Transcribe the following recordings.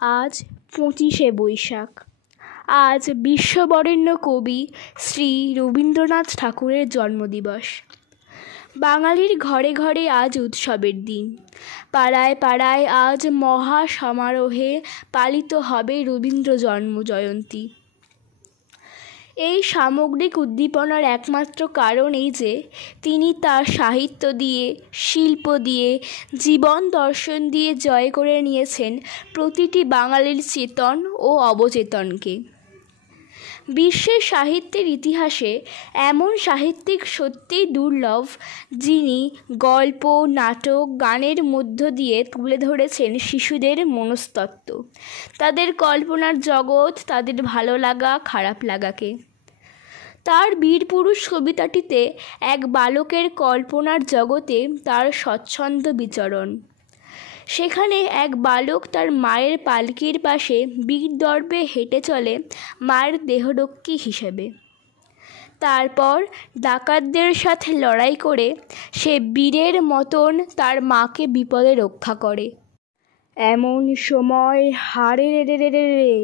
আজ ২৫শে বৈশাখ। আজ বিশ্ববরেণ্য কবি শ্রী রবীন্দ্রনাথ ঠাকুরের জন্মদিবস। বাঙালির ঘরে ঘরে আজ উৎসবের দিন। পাড়ায় পাড়ায় আজ মহা সমারোহে পালিত হবে রবীন্দ্র জন্মজয়ন্তী। এই সামগ্রিক উদ্দীপনার একমাত্র কারণ এই যে তিনি তার সাহিত্য দিয়ে, শিল্প দিয়ে, জীবন দর্শন দিয়ে জয় করে নিয়েছেন প্রতিটি বাঙালির চেতন ও অবচেতনকে। বিশ্বের সাহিত্যের ইতিহাসে এমন সাহিত্যিক সত্যিই দুর্লভ, যিনি গল্প, নাটক, গানের মধ্য দিয়ে তুলে ধরেছেন শিশুদের মনস্তত্ত্ব, তাদের কল্পনার জগৎ, তাদের ভালো লাগা খারাপ লাগাকে। তার বীরপুরুষ কবিতাটিতে এক বালকের কল্পনার জগতে তার স্বচ্ছন্দ বিচরণ। সেখানে এক বালক তার মায়ের পালকির পাশে বীরদর্পে হেঁটে চলে মায়ের দেহরক্ষী হিসেবে। তারপর ডাকাতদের সাথে লড়াই করে সে বীরের মতন তার মাকে বিপদে রক্ষা করে। এমন সময় হারে রে রে রে রে,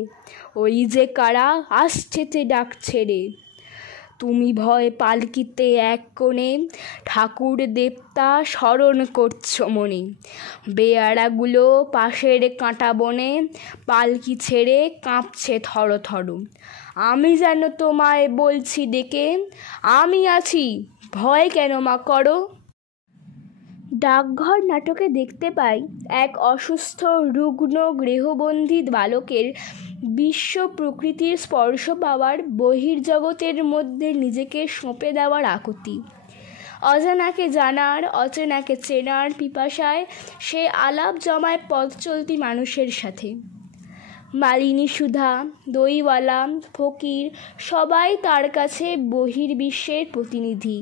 ওই যে কারা আসছেতে ডাকছে রে। তুমি ভয় পালকিতে এক কোণে, ঠাকুর দেবতা স্মরণ করছো মনে। বেয়ারাগুলো পাশের কাঁটা বনে, পালকি ছেড়ে কাঁপছে থর থর। আমি যেন তোমায় বলছি ডেকে, আমি আছি, ভয় কেন মা করো। ডাকঘর নাটকে দেখতে পাই এক অসুস্থ, রুগ্ন, গৃহবন্দী বালকের বিশ্ব প্রকৃতির স্পর্শ পাওয়ার, বহির্জগতের মধ্যে নিজেকে সঁপে দেওয়ার আকুতি। অজানাকে জানার, অচেনাকে চেনার পিপাসায় সে আলাপ জমায় পথ চলতি মানুষের সাথে। মালিনী সুধা, দইওয়ালা, ফকির সবাই তার কাছে বহির্বিশ্বের প্রতিনিধি।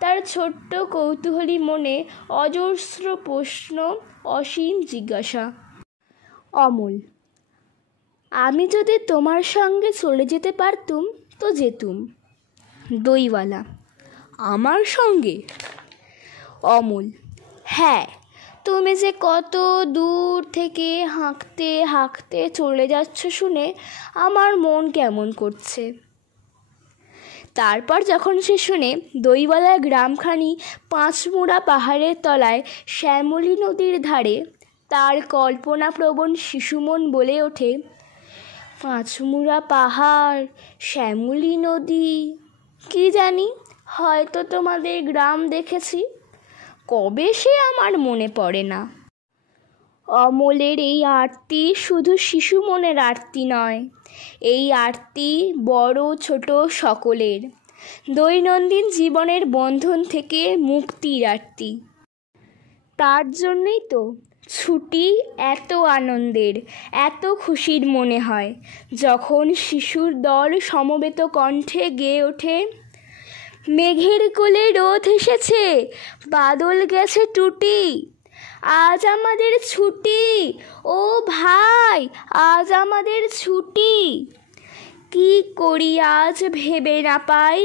তার ছোট্ট কৌতূহলী মনে অজস্র প্রশ্ন, অসীম জিজ্ঞাসা। অমল: আমি যদি তোমার সঙ্গে চলে যেতে পারতুম তো যেতুম। দইওয়ালা: আমার সঙ্গে? অমল: হ্যাঁ, তুমি যে কত দূর থেকে হাঁকতে হাঁকতে চলে যাচ্ছ শুনে আমার মন কেমন করছে। তারপর যখন সে শুনে দইওয়ালার গ্রামখানি পাঁচমুড়া পাহাড়ের তলায় শ্যামলী নদীর ধারে, তার কল্পনাপ্রবণ শিশুমন বলে ওঠে, পাঁচমুড়া পাহাড়, শ্যামলী নদী, কি জানি, হয়তো তোমাদের গ্রাম দেখেছি, কবে সে আমার মনে পড়ে না। অমলের এই আরতি শুধু শিশু মনের আরতি নয়, এই আরতি বড় ছোট সকলের, দৈনন্দিন জীবনের বন্ধন থেকে মুক্তির আরতি। তার জন্যই তো ছুটি এত আনন্দের, এত খুশির মনে হয় যখন শিশুর দল সমবেত কণ্ঠে গেয়ে ওঠে, মেঘের কোলে রোদ এসেছে, বাদল গেছে টুটি, আজ আমাদের ছুটি, ও ভাই আজ আমাদের ছুটি। কি করি আজ ভেবে না পাই,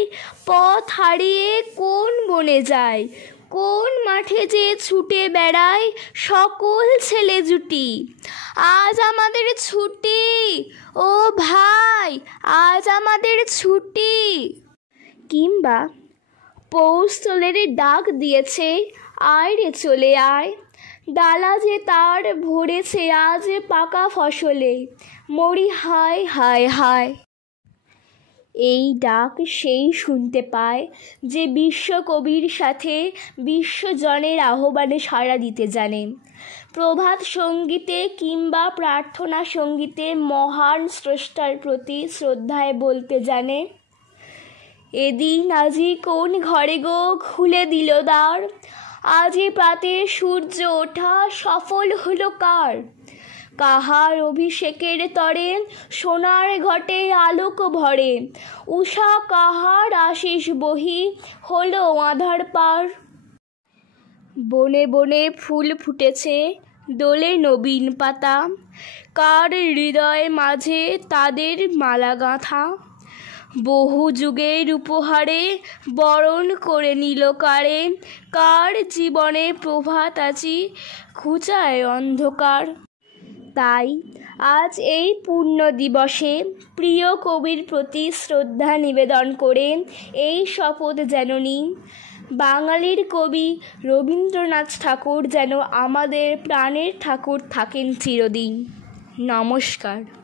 পথ হারিয়ে কোন বনে যাই, কোন মাঠে যে ছুটে বেড়ায় সকল ছেলে জুটি, আজ আমাদের ছুটি, ও ভাই আজ আমাদের ছুটি। কিংবা পৌষতলের ডাক দিয়েছে, আয় রে চলে আয়, ডালা যে তার ভরেছে আজ পাকা ফসলে, মরি হায় হায় হায়। এই ডাক সেই শুনতে পায় যে বিশ্বকবির সাথে বিশ্বজনের আহ্বানে সাড়া দিতে জানে, প্রভাত সঙ্গীতে কিংবা প্রার্থনা সঙ্গীতে মহান স্রষ্টার প্রতি শ্রদ্ধায় বলতে জানে, এদিন আজি কোন ঘরে গো খুলে দিল দ্বার, আজি প্রাতে সূর্য ওঠা সফল হলো কার, কাহার অভিষেকের তরে সোনার ঘটে আলোক ভরে, উষা কাহার আশিস বহি হলো আঁধার পার। বনে বনে ফুল ফুটেছে, দোলে নবীন পাতা, কার হৃদয় মাঝে তাদের মালা গাঁথা, বহু যুগের উপহারে বরণ করে নিল কারে, কার জীবনে প্রভাত আজি ঘুচায় অন্ধকার। তাই আজ এই পূর্ণ দিবসে প্রিয় কবির প্রতি শ্রদ্ধা নিবেদন করে এই শপথ যেন নিই, বাঙালির কবি রবীন্দ্রনাথ ঠাকুর যেন আমাদের প্রাণের ঠাকুর থাকেন চিরদিন। নমস্কার।